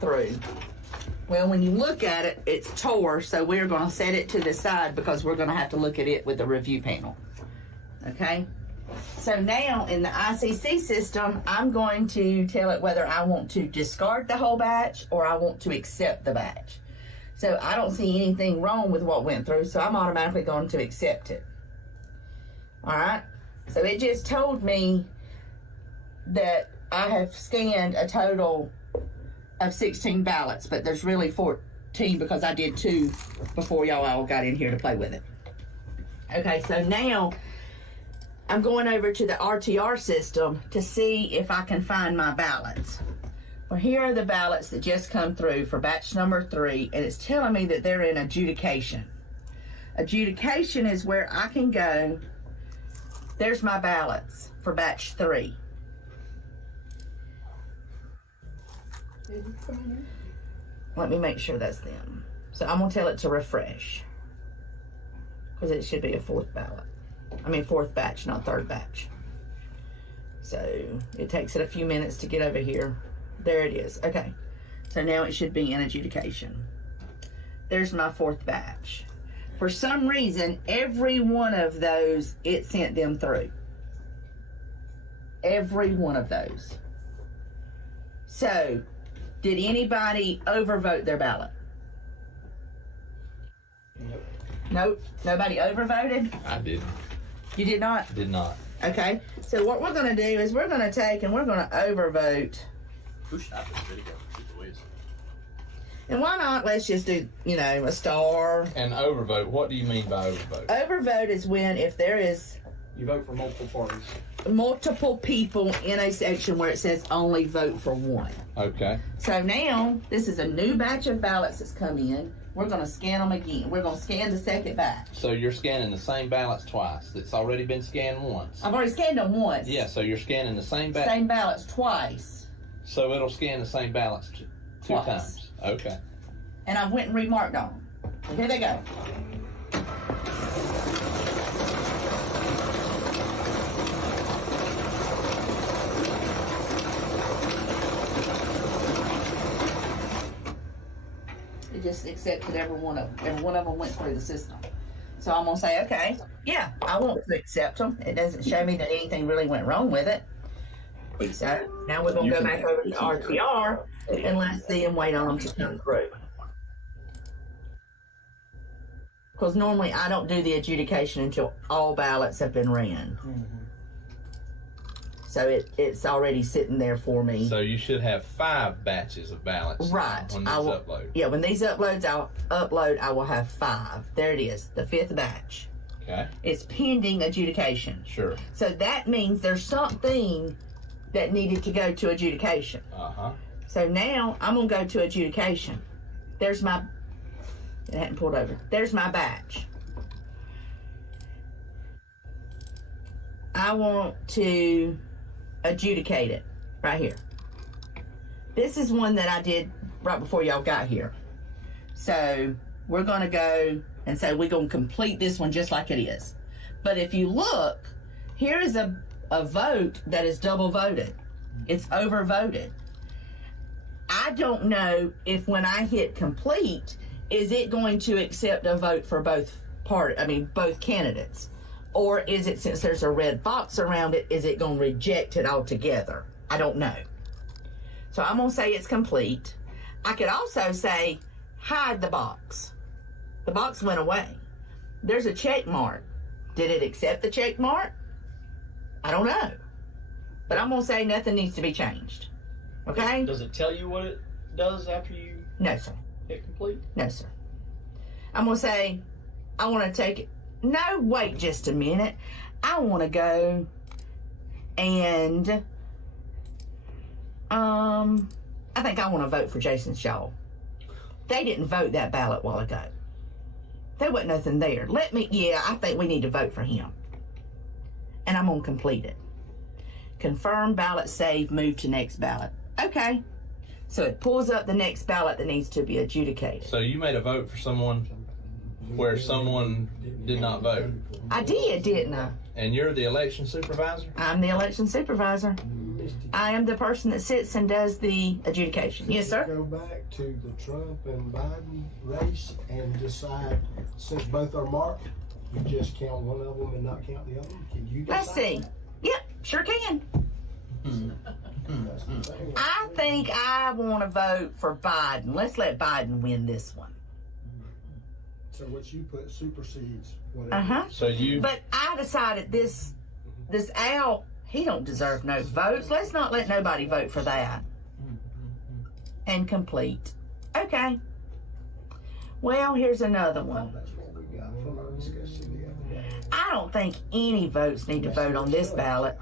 through. Well, when you look at it, it's tore, so we're going to set it to the side because we're going to have to look at it with the review panel. Okay? So now in the ICC system, I'm going to tell it whether I want to discard the whole batch or I want to accept the batch. So I don't see anything wrong with what went through, so I'm automatically going to accept it. All right? So it just told me that I have scanned a total of 16 ballots, but there's really 14 because I did 2 before y'all all got in here to play with it. Okay, so now I'm going over to the RTR system to see if I can find my ballots. Well, here are the ballots that just come through for batch number 3, and it's telling me that they're in adjudication. Adjudication is where I can go. There's my ballots for batch 3. Let me make sure that's them. So I'm gonna tell it to refresh because it should be a 4th ballot. I mean 4th batch, not 3rd batch. So it takes it a few minutes to get over here. There it is. Okay. So now it should be in adjudication. There's my 4th batch. For some reason, every one of those, it sent them through. Every one of those. So, did anybody overvote their ballot? Nope. Nope. Nobody overvoted? I didn't. You did not? Did not. Okay. So what we're going to do is we're going to take and we're going to overvote. Who shot this video? Keep the whiz. And why not? Let's just do, you know, a star. And overvote, what do you mean by overvote? Overvote is when if there is You vote for multiple parties. multiple people in a section where it says only vote for one. Okay. So now, this is a new batch of ballots that's come in. We're going to scan them again. We're going to scan the second batch. So you're scanning the same ballots twice. It's already been scanned once. I've already scanned them once. Yeah, so you're scanning the same batch. Same ballots twice. So it'll scan the same ballots two Twice. times. Okay. And I went and remarked on them. So here they go. It just accepted every one of them. Every one of them went through the system. So I'm going to say, okay, yeah, I want to accept them. It doesn't show me that anything really went wrong with it. So now we're going to go back over to RTR and let's see and wait on them to come through. Because normally I don't do the adjudication until all ballots have been ran. So it's already sitting there for me. So you should have 5 batches of ballots. Right. When these upload. Yeah, when these uploads, I will have 5. There it is, the 5th batch. Okay. It's pending adjudication. Sure. So that means there's something that needed to go to adjudication. Uh-huh. So now I'm going to go to adjudication. There's my, it hadn't pulled over. There's my batch. I want to adjudicate it right here. This is one that I did right before y'all got here. So we're going to go and say we're going to complete this one just like it is. But if you look, here is a vote that is double voted. It's overvoted. I don't know if when I hit complete, is it going to accept a vote for both both candidates? Or is it, since there's a red box around it, is it going to reject it altogether? I don't know. So I'm going to say it's complete. I could also say hide the box. The box went away. There's a check mark. Did it accept the check mark? I don't know. But I'm going to say nothing needs to be changed. Okay? Does it tell you what it does after you No, sir. hit complete? No, sir. I'm going to say, I want to take it. No, wait just a minute. I want to go and, I think I want to vote for Jason Shaw. They didn't vote that ballot a while ago. There wasn't nothing there. I think we need to vote for him. And I'm going to complete it. Confirm ballot save, move to next ballot. Okay. So it pulls up the next ballot that needs to be adjudicated. So you made a vote for someone where someone did not vote. I did, didn't I? And you're the election supervisor? I'm the election supervisor. I am the person that sits and does the adjudication. Yes, sir? Go back to the Trump and Biden race and decide, since both are marked, you just count one of them and not count the other one? Can you decide? Let's see. Yep, sure can. That's the thing. I think I want to vote for Biden. Let's let Biden win this one. So what you put supersedes whatever. Uh-huh. So you, But I decided this Al, he don't deserve no votes. Let's not let nobody vote for that. And complete. Okay. Well, here's another one. That's what we got from our discussion the other day. I don't think any votes need to vote on this ballot.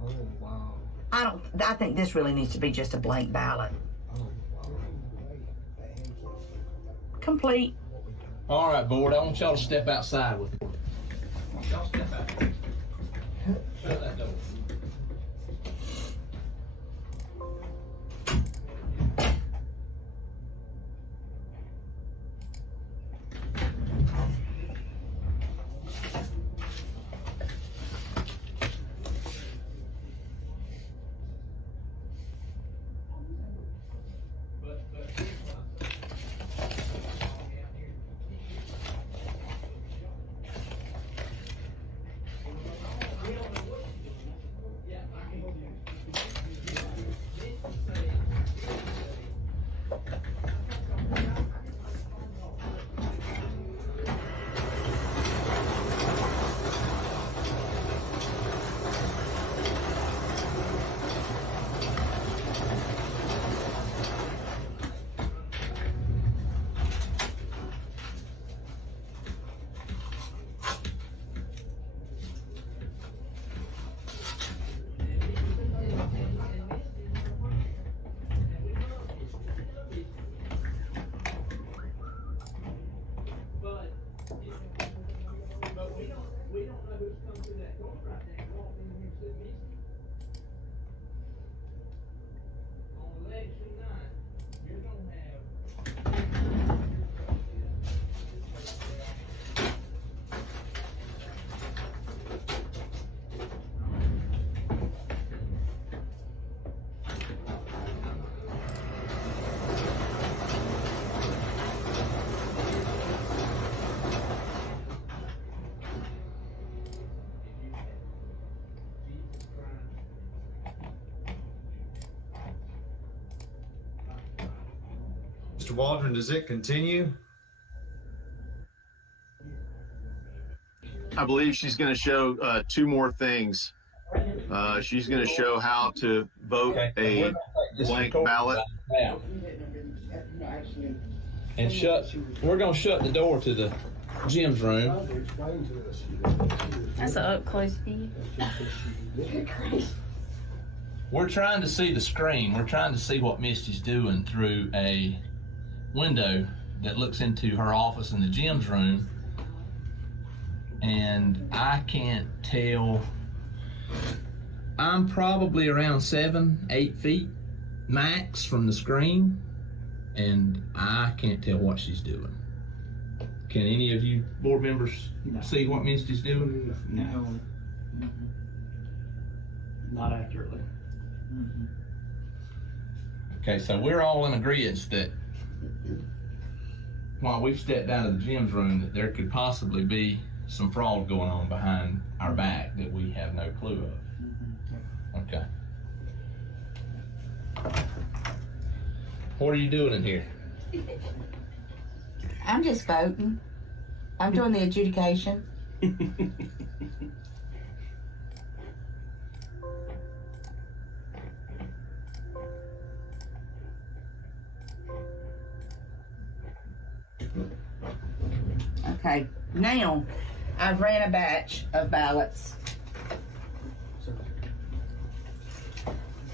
Oh, wow. I think this really needs to be just a blank ballot. Oh, wow. Complete. all right, board, I want y'all to step outside with me. Y'all step out. Shut that door. Mr. Waldron, does it continue? I believe she's going to show two more things. She's going to show how to vote a blank ballot. Now. And we're gonna shut the door to the Jim's room. Explain to us. That's an up close view. We're trying to see the screen. We're trying to see what Misty's doing through a window that looks into her office in the Jim's room. And I can't tell. I'm probably around 7-8 feet max from the screen, and I can't tell what she's doing. Can any of you board members see what Misty's doing? No. Not accurately. Okay, so we're all in agreement that while we've stepped out of the Jim's room, that there could possibly be some fraud going on behind our back that we have no clue of. Okay. What are you doing in here? I'm just voting. I'm doing the adjudication. Okay, now I've ran a batch of ballots.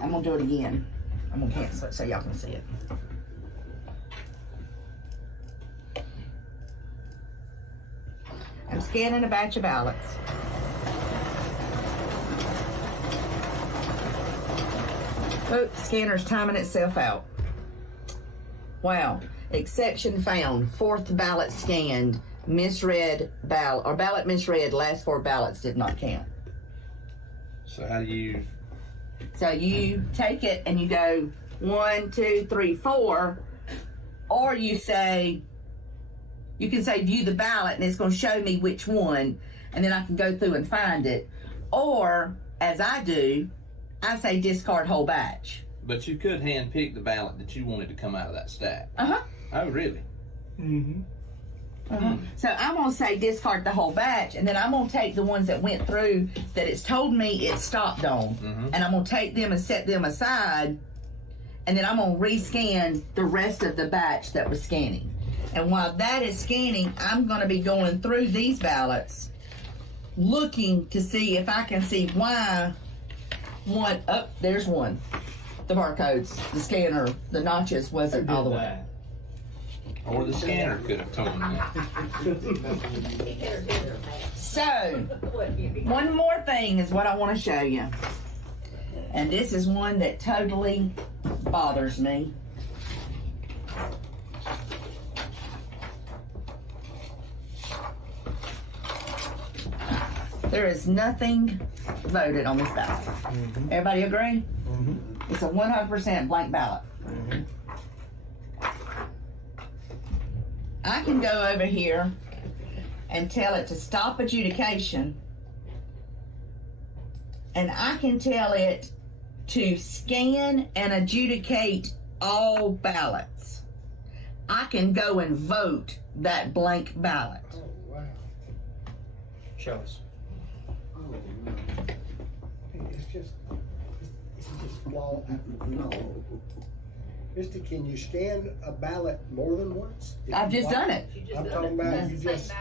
I'm gonna do it again. I'm gonna cancel it so y'all can see it. I'm scanning a batch of ballots. Oh, scanner's timing itself out. Wow. Exception found. Fourth ballot scanned. Misread ballot, or ballot misread. Last four ballots did not count. So how do you So you take it and you go 1, 2, 3, 4, or you say, you can say view the ballot and it's going to show me which one, and then I can go through and find it. Or, as I do, I say discard whole batch. But you could hand pick the ballot that you wanted to come out of that stack. Uh-huh. Oh, really? Mm-hmm. Uh-huh. So I'm going to say discard the whole batch, and then I'm going to take the ones that went through that it's told me it stopped on, and I'm going to take them and set them aside, and then I'm going to rescan the rest of the batch that was scanning. And while that is scanning, I'm going to be going through these ballots, looking to see if I can see why one, oh, there's one. The barcodes, the scanner, the notches wasn't all the way. Or the scanner could have told you. So, one more thing is what I want to show you. And this is one that totally bothers me. There is nothing voted on this ballot. Everybody agree? It's a 100% blank ballot. I can go over here and tell it to stop adjudication, and I can tell it to scan and adjudicate all ballots. I can go and vote that blank ballot. Oh, wow. Show us. Oh, no. It's just flaw after flaw. Mister, can you scan a ballot more than once? I've just done it. I'm talking about you just,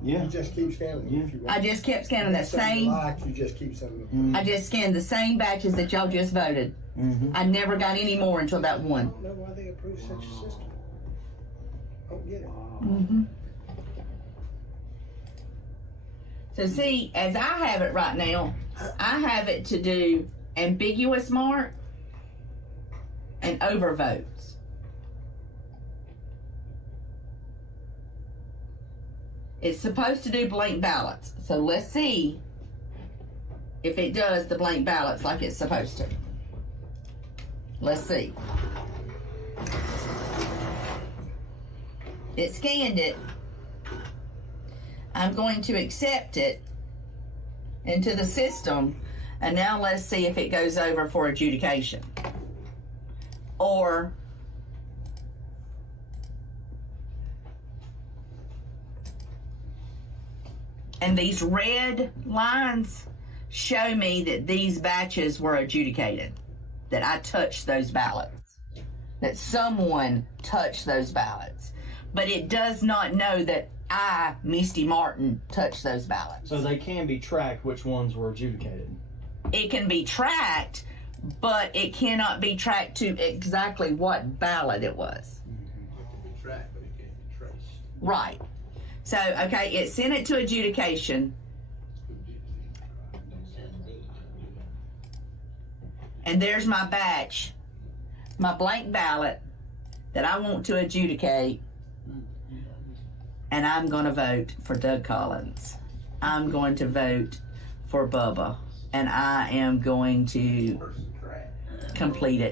you just keep scanning them if you want. I just kept scanning that Something you same. like, you just keep sending them. I just scanned the same batches that y'all just voted. I never got any more until that I one. don't know why they approve such a system. I don't get it. So see, as I have it right now, I have it to do ambiguous mark and overvotes. It's supposed to do blank ballots. So let's see if it does the blank ballots like it's supposed to. Let's see. It scanned it. I'm going to accept it into the system, and now let's see if it goes over for adjudication. Or and these red lines show me that these batches were adjudicated, that I touched those ballots, that someone touched those ballots, but it does not know that I, Misty Martin, touched those ballots. So they can be tracked which ones were adjudicated. It can be tracked, but it cannot be tracked to exactly what ballot it was. It can be tracked, but it can't be traced. Right. So, okay, it sent it to adjudication. And there's my batch, my blank ballot that I want to adjudicate. And I'm going to vote for Doug Collins. I'm going to vote for Bubba. And I am going to complete it.